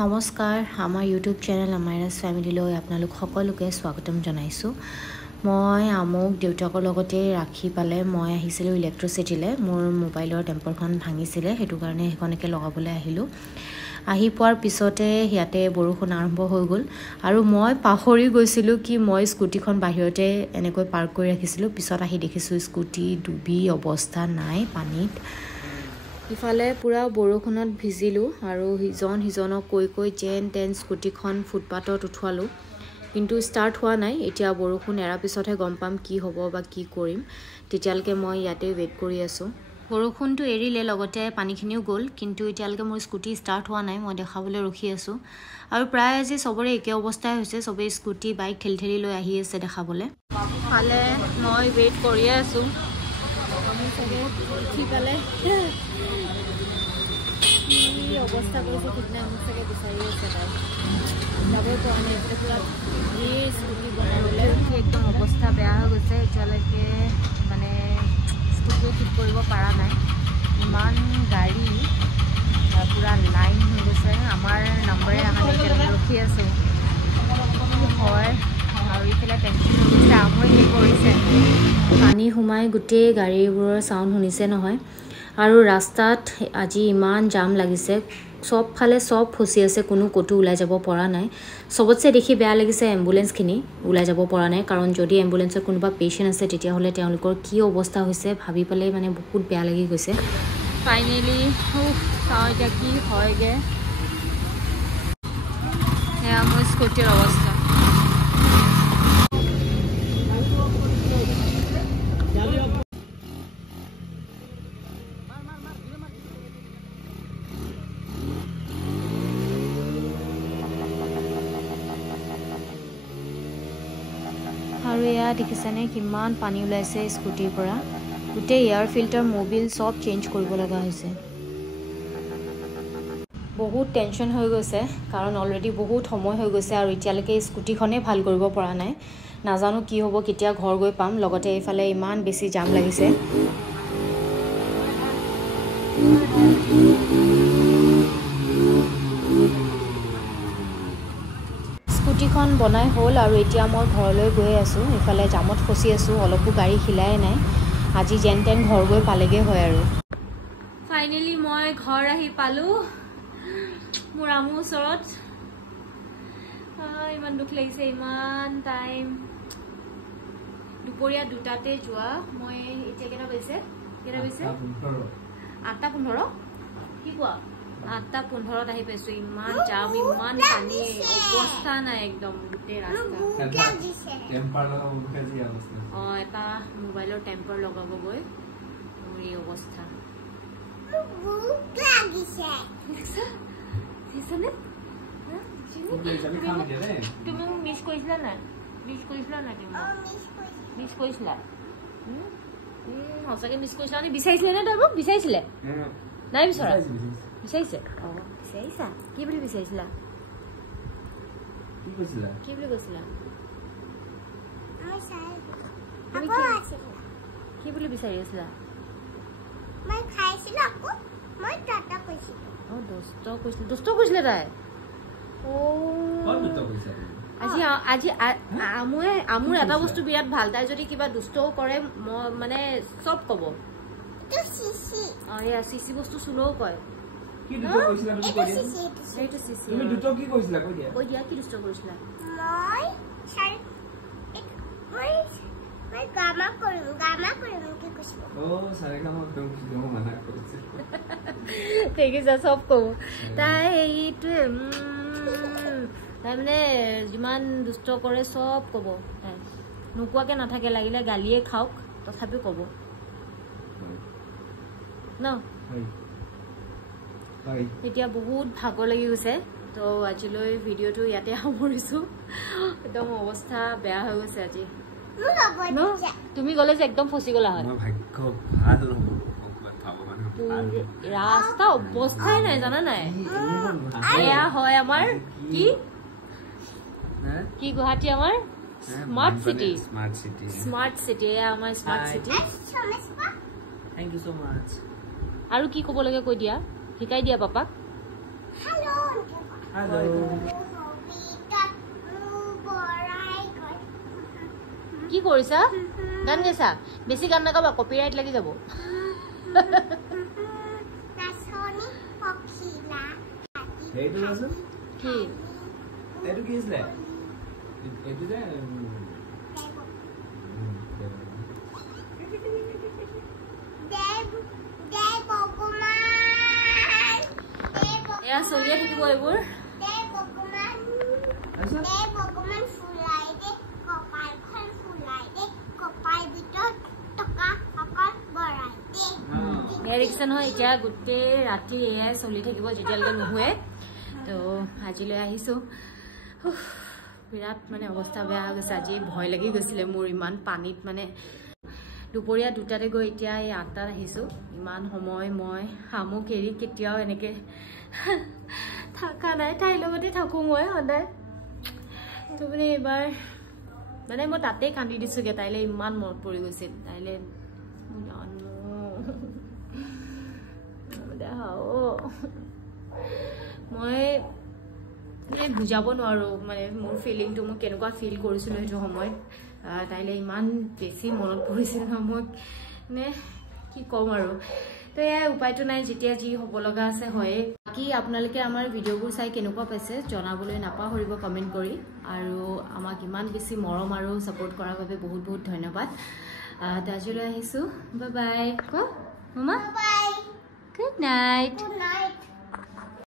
নমস্কাৰ আমাৰ YouTube channel আমাইৰাছ ফেমিলিলৈ আপোনালোক সকলোকে স্বাগতম জনাইছোঁ মই আমুক দেউতাকৰ লগতে ৰাখি পালে মই আহিছিলোঁ ইলেক্ট্ৰিচিটিলৈ মোৰ মোবাইলৰ টেম্পাৰখন ভাঙিছিলে সেইটো কাৰণে সেইখনকে লগাবলৈ আহিলোঁ আহি পোৱাৰ পিছতে ইয়াতে বৰষুণ আৰম্ভ হৈ গ'ল আৰু মই পাহৰি গৈছিলোঁ কি মই স্কুটিখন বাহিৰতে এনেকৈ পাৰ্ক কৰি ৰাখিছিলোঁ পিছত আহি দেখিছোঁ স্কুটি ডুবি অৱস্থা নাই পানীত ইফালে পুৰা বৰষুণত ভিজিলোঁ আৰু সিজনক কৈ যেন তেন স্কুটিখন ফুটপাথত উঠোৱালোঁ কিন্তু ষ্টাৰ্ট হোৱা নাই এতিয়া বৰষুণ এৰাৰ পিছতহে গম পাম কি হ'ব বা কি কৰিম তেতিয়ালৈকে মই ইয়াতে ৱেইট কৰি আছোঁ বৰষুণটো এৰিলে লগতে পানীখিনিও গ'ল কিন্তু এতিয়ালৈকে মোৰ স্কুটি ষ্টাৰ্ট হোৱা নাই মই দেখাবলৈ ৰখি আছোঁ আৰু প্ৰায় আজি চবৰে একে অৱস্থাই হৈছে চবেই স্কুটি বাইক ঠেলি লৈ আহি আছে দেখাবলৈ ফালে মই ৱেইট কৰিয়ে আছোঁ আমি চাগে উঠি পালে কি অৱস্থা কৰিছে ঠিক নাই মোক চাগে বিচাৰি আছে তাই যাবই পৰা নাই এতিয়া পুৰা স্কুটি বনাবলৈ একদম অৱস্থা বেয়া হৈ গৈছে এতিয়ালৈকে মানে স্কুটিও ঠিক কৰিব পৰা নাই ইমান গাড়ী পুৰা লাইন হৈ গৈছে আমাৰ নম্বৰে অহা একেলগে ৰখি আছোঁ হয় আৰু এইফালে টেনশ্যন হৈ গৈছে আমৈ কি কৰিছে পানী সোমাই গোটেই গাড়ীবোৰৰ চাউণ্ড শুনিছে নহয় আৰু ৰাস্তাত আজি ইমান জাম লাগিছে সবফালে সব ফচি আছে কোনো ক'তো ওলাই যাব পৰা নাই সবতছে দেখি বেয়া লাগিছে এম্বুলেন্সখিনি ওলাই যাব পৰা নাই কাৰণ যদি এম্বুলেন্সত কোনোবা পেশেন্ট আছে তেতিয়াহ'লে তেওঁলোকৰ কি অৱস্থা হৈছে ভাবি পেলাই মানে বহুত বেয়া লাগি গৈছে ফাইনেলি চাওঁ এতিয়া কি হয়গৈ সেয়া মোৰ স্কুটিৰ অৱস্থা আৰু এয়া দেখিছেনে কিমান পানী ওলাইছে স্কুটিৰ পৰা গোটেই এয়াৰ ফিল্টাৰ মোবিল সব চেঞ্জ কৰিব লগা হৈছে বহুত টেনশ্যন হৈ গৈছে কাৰণ অলৰেডি বহুত সময় হৈ গৈছে আৰু এতিয়ালৈকে স্কুটিখনেই ভাল কৰিব পৰা নাই নাজানো কি হ'ব কেতিয়া ঘৰ গৈ পাম লগতে এইফালে ইমান বেছি জাম লাগিছে স্কুটিখন বনাই হ'ল আৰু এতিয়া মই ঘৰলৈ গৈ আছোঁ ইফালে জামত ফচি আছোঁ অলপো গাড়ী হিলাই নাই আজি যেন তেন ঘৰ গৈ পালেগৈ হয় আৰু ফাইনেলি মই ঘৰ আহি পালোঁ মোৰ আমুৰ ওচৰত ইমান দুখ লাগিছে ইমান টাইম দুপৰীয়া 2টাতে যোৱা মই এতিয়া কেইটা বাজিছে 8:15 কি কোৱা 8:15 আহি পাইছোঁ ইমান জাম ইমান পানী অৱস্থা নাই একদম গোটেই ৰাস্তা এটা মোবাইলৰ টেম্পাৰ লগাবগৈ মোৰ এই অৱস্থা তুমি মোক মিছ কৰিছিলা নাই সঁচাকৈ মিছ কৰিছিলা নে বিচাৰিছিলে নে তই মোক বিচাৰিছিলে নাই বিচৰা বিচাৰিছে অঁ বিচাৰিছা কি বুলি বিচাৰিছিলা কি বুলি কৈছিলা কি বুলি বিচাৰি আছিলা দুষ্ট কৈছিলে তাই আজি আমুৰ এটা বস্তু বিৰাট ভাল তাই যদি কিবা দুষ্টও কৰে মানে চব ক'ব এয়া চিচি বস্তু চুলেও কয় দেখিছা চব কব তাই এইটোৱে তাই মানে যিমান দুষ্ট কৰে চব কব তাই নোকোৱাকে নাথাকে লাগিলে গালিয়ে খাওক তথাপিও কব ন এতিয়া বহুত ভাগৰ লাগি গৈছে তো আজিলৈ ভিডিঅ'টো ইয়াতে সামৰিছোঁ একদম অৱস্থা বেয়া হৈ গৈছে আজি তুমি গ'লে যে একদম ফচি গ'লা হয় ৰাস্তা অৱস্থাই নাই জানা নাই এয়া হয় আমাৰ কি গুৱাহাটী আমাৰ স্মাৰ্ট চিটি এয়া আমাৰ smart city thank you so much আৰু কি ক'ব লাগে কৈ দিয়া শিকাই দিয়া পাপাক কি কৰিছা গান গাইছা বেছি গান নাগাবা কপিৰাইট লাগি যাব এইটো আছে কি এইটো কি আছে এইটো যে এয়া চলিয়ে থাকিব এইবোৰ এৰিকচন হয় এতিয়া গোটেই ৰাতি এয়াই চলি থাকিব যেতিয়ালৈকে নুশুৱে তো আজিলৈ আহিছোঁ বিৰাট মানে অৱস্থা বেয়া হৈ গৈছে আজি ভয় লাগি গৈছিলে মোৰ ইমান পানীত মানে দুপৰীয়া 2টাতে গৈ এতিয়া এই 8টাত আহিছোঁ ইমান সময় মই শামুক এৰি কেতিয়াও এনেকৈ থকা নাই তাইৰ লগতে থাকোঁ মই সদায় তো মানে এইবাৰ মানে মই তাতেই কান্দি দিছোঁগৈ তাইলৈ ইমান মনত পৰি গৈছিল তাইলৈ মই বুজাব নোৱাৰোঁ মানে মোৰ ফিলিংটো মই কেনেকুৱা ফিল কৰিছিলোঁ সেইটো সময়ত তাইলৈ ইমান বেছি মনত পৰিছিল ন মই মানে কি ক'ম আৰু তো এয়া উপায়টো নাই যেতিয়া যি হ'ব লগা আছে হয়ে বাকী আপোনালোকে আমাৰ ভিডিঅ'বোৰ চাই কেনেকুৱা পাইছে জনাবলৈ নাপাহৰিব কমেণ্ট কৰি আৰু আমাক ইমান বেছি মৰম আৰু ছাপোৰ্ট কৰাৰ বাবে বহুত বহুত ধন্যবাদ আজিলৈ আহিছোঁ বাই বাই ক মামা গুড নাইট